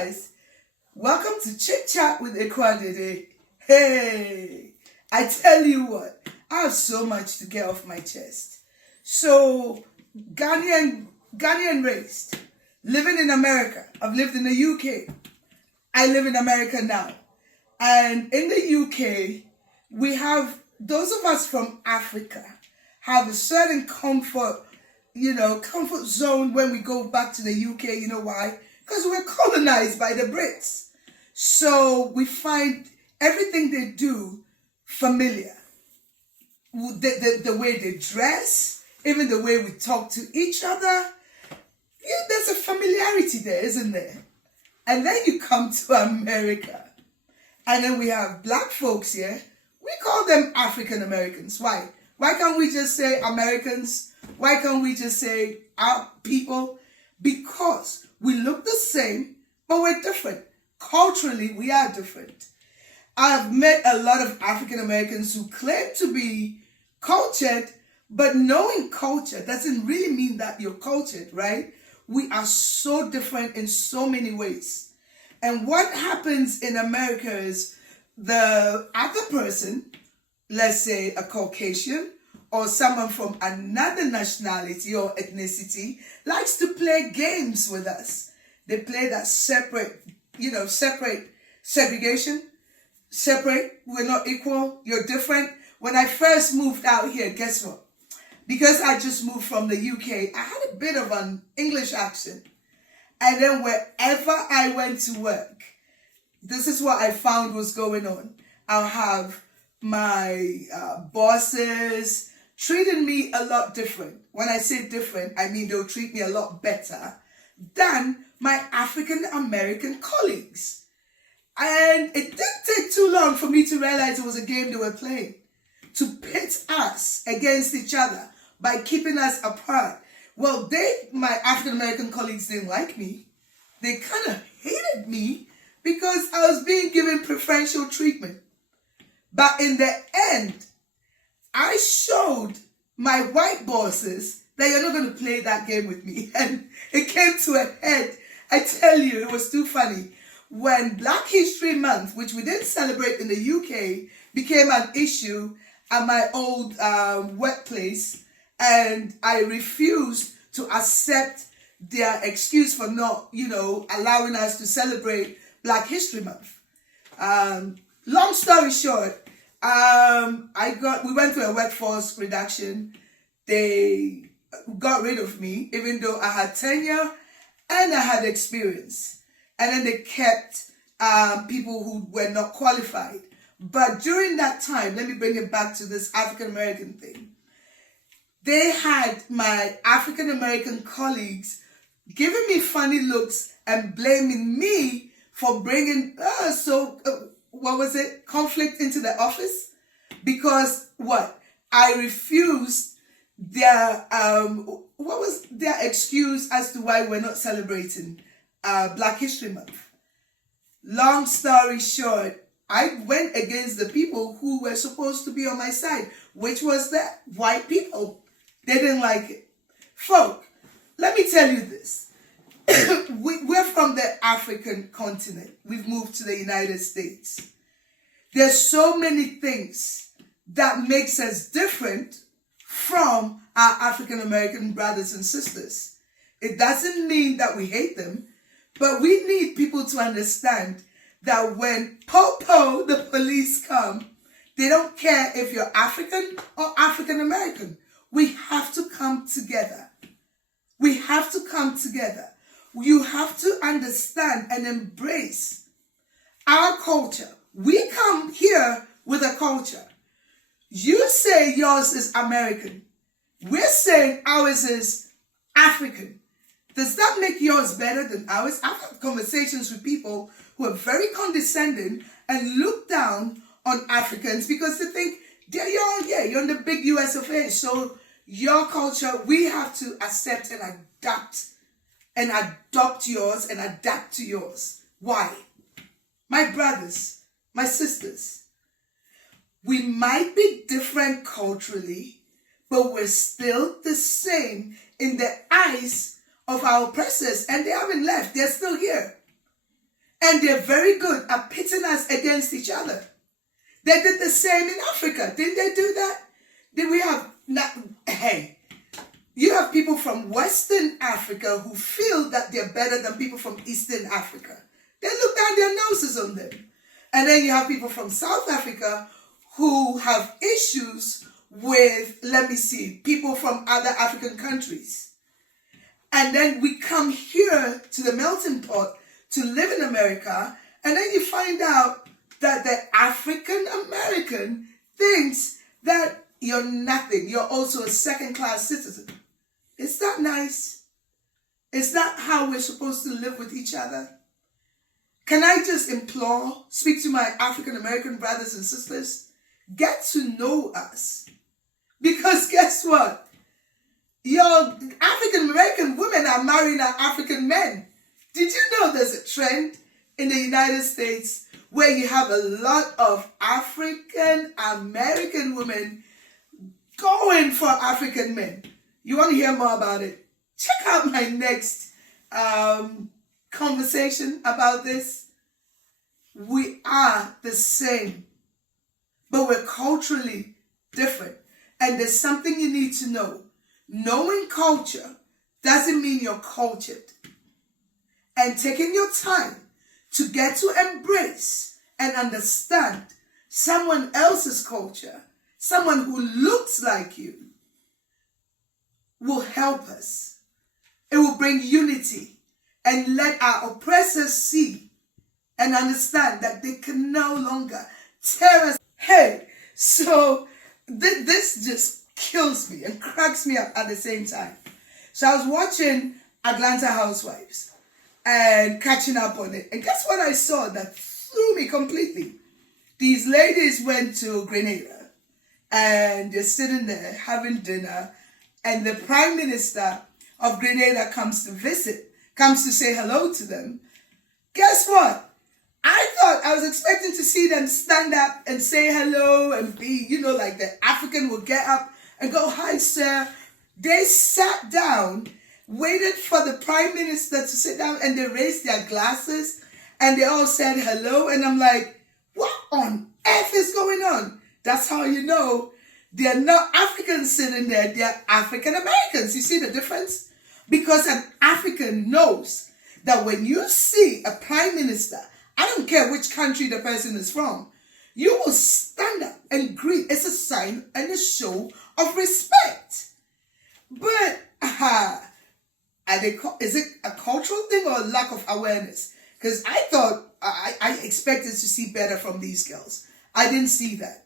guys. Welcome to ChitChat with AkuyeDede. Hey, I tell you what, I have so much to get off my chest. So, Ghanaian raised, living in America. I've lived in the UK. I live in America now. And in the UK, we have, those of us from Africa have a certain comfort zone when we go back to the UK. You know why? Because we're colonized by the Brits. So we find everything they do familiar. The way they dress, even the way we talk to each other. Yeah, there's a familiarity there, isn't there? And then you come to America. And then we have black folks here. We call them African Americans. Why? Why can't we just say Americans? Why can't we just say our people? Because we look the same, but we're different. Culturally, we are different. I've met a lot of African Americans who claim to be cultured, but knowing culture doesn't really mean that you're cultured, right? We are so different in so many ways. And what happens in America is the other person, let's say a Caucasian, or someone from another nationality or ethnicity, likes to play games with us. They play that separate segregation, separate, we're not equal, you're different. When I first moved out here, guess what? Because I just moved from the UK, I had a bit of an English accent. And then wherever I went to work, this is what I found was going on. I'll have my bosses treating me a lot different. When I say different, I mean they'll treat me a lot better than my African American colleagues. And it didn't take too long for me to realize it was a game they were playing, to pit us against each other by keeping us apart. Well, my African American colleagues didn't like me. They kind of hated me because I was being given preferential treatment. But in the end, I showed my white bosses that you're not going to play that game with me. And it came to a head. I tell you, it was too funny. When Black History Month, which we didn't celebrate in the UK, became an issue at my old workplace, and I refused to accept their excuse for not, allowing us to celebrate Black History Month. Long story short, we went through a workforce reduction. They got rid of me, even though I had tenure and I had experience. And then they kept people who were not qualified. But during that time, let me bring it back to this African American thing. They had my African American colleagues giving me funny looks and blaming me for bringing conflict into the office, because I refused their excuse as to why we're not celebrating Black History Month. Long story short, I went against the people who were supposed to be on my side, which was the white people. They didn't like it. Folk, let me tell you this. We're from the African continent. We've moved to the United States. There's so many things that makes us different from our African American brothers and sisters. It doesn't mean that we hate them, but we need people to understand that when the police come, they don't care if you're African or African American. We have to come together. We have to come together. You have to understand and embrace our culture. We come here with a culture. You say yours is American. We're saying ours is African. Does that make yours better than ours? I've had conversations with people who are very condescending and look down on Africans because they think you're in the big US of A. So your culture, we have to accept and adopt yours and adapt to yours. Why? My brothers, my sisters, we might be different culturally, but we're still the same in the eyes of our oppressors, and they haven't left. They're still here. And they're very good at pitting us against each other. They did the same in Africa. Didn't they do that? Did we have, not, hey, you have people from Western Africa who feel that they're better than people from Eastern Africa. They look down their noses on them. And then you have people from South Africa who have issues with, people from other African countries. And then we come here to the melting pot to live in America, and then you find out that the African American thinks that you're nothing. You're also a second-class citizen. Is that nice? Is that how we're supposed to live with each other? Can I just speak to my African American brothers and sisters, get to know us. Because guess what? Your African American women are marrying our African men. Did you know there's a trend in the United States where you have a lot of African American women going for African men? You want to hear more about it? Check out my next conversation about this. We are the same, but we're culturally different. And there's something you need to know. Knowing culture doesn't mean you're cultured. And taking your time to get to embrace and understand someone else's culture, someone who looks like you, will help us. It will bring unity and let our oppressors see and understand that they can no longer tear us. Hey, so this just kills me and cracks me up at the same time. So I was watching Atlanta Housewives and catching up on it. And guess what I saw that threw me completely? These ladies went to Grenada and they're sitting there having dinner, and the Prime Minister of Grenada comes to say hello to them. Guess what? I was expecting to see them stand up and say hello and be, like the African will get up and go, "Hi, sir." They sat down, waited for the Prime Minister to sit down, and they raised their glasses and they all said hello. And I'm like, what on earth is going on? That's how you know they're not Africans sitting there, they're African Americans. You see the difference? Because an African knows that when you see a Prime Minister, I don't care which country the person is from, you will stand up and greet. It's a sign and a show of respect. But is it a cultural thing or a lack of awareness? Because I thought I expected to see better from these girls. I didn't see that.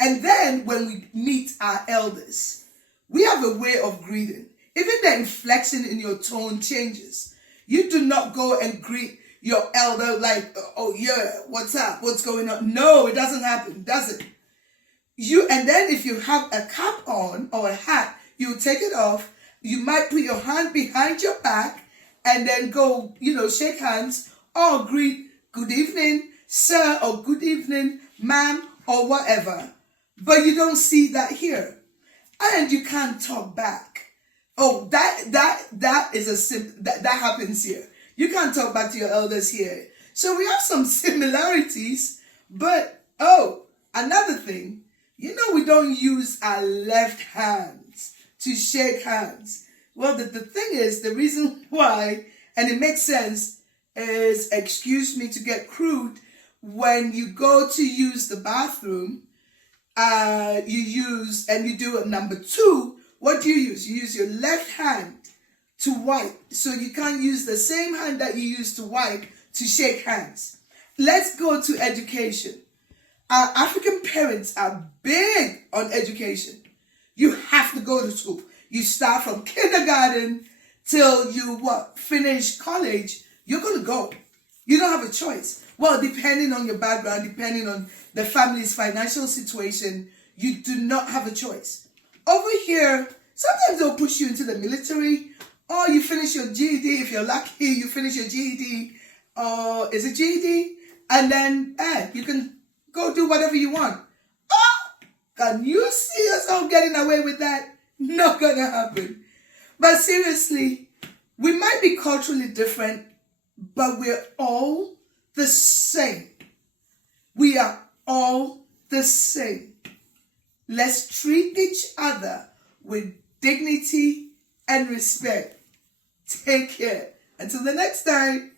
And then when we meet our elders, we have a way of greeting. Even the inflection in your tone changes. You do not go and greet your elder like, "Oh yeah, what's up? What's going on?" No, it doesn't happen, does it? And then if you have a cap on or a hat, you take it off. You might put your hand behind your back and then go, shake hands or greet, "Good evening, sir," or "Good evening, ma'am," or whatever. But you don't see that here. And you can't talk back. Oh, that happens here. You can't talk back to your elders here. So we have some similarities, but another thing, we don't use our left hands to shake hands. Well, the thing is, the reason why, and it makes sense, is, excuse me to get crude, when you go to use the bathroom, you do a number 2, what do you use? You use your left hand to wipe. So you can't use the same hand that you use to wipe to shake hands. Let's go to education. Our African parents are big on education. You have to go to school. You start from kindergarten till you finish college. You're going to go. You don't have a choice. Well, depending on your background, depending on the family's financial situation, you do not have a choice. Over here, sometimes they'll push you into the military, or you finish your GED. If you're lucky, you finish your GED, or is it GED? And then you can go do whatever you want. Oh, can you see yourself getting away with that? Not gonna happen. But seriously, we might be culturally different, but we're all the same. We are all the same. Let's treat each other with dignity and respect. Take care. Until the next time.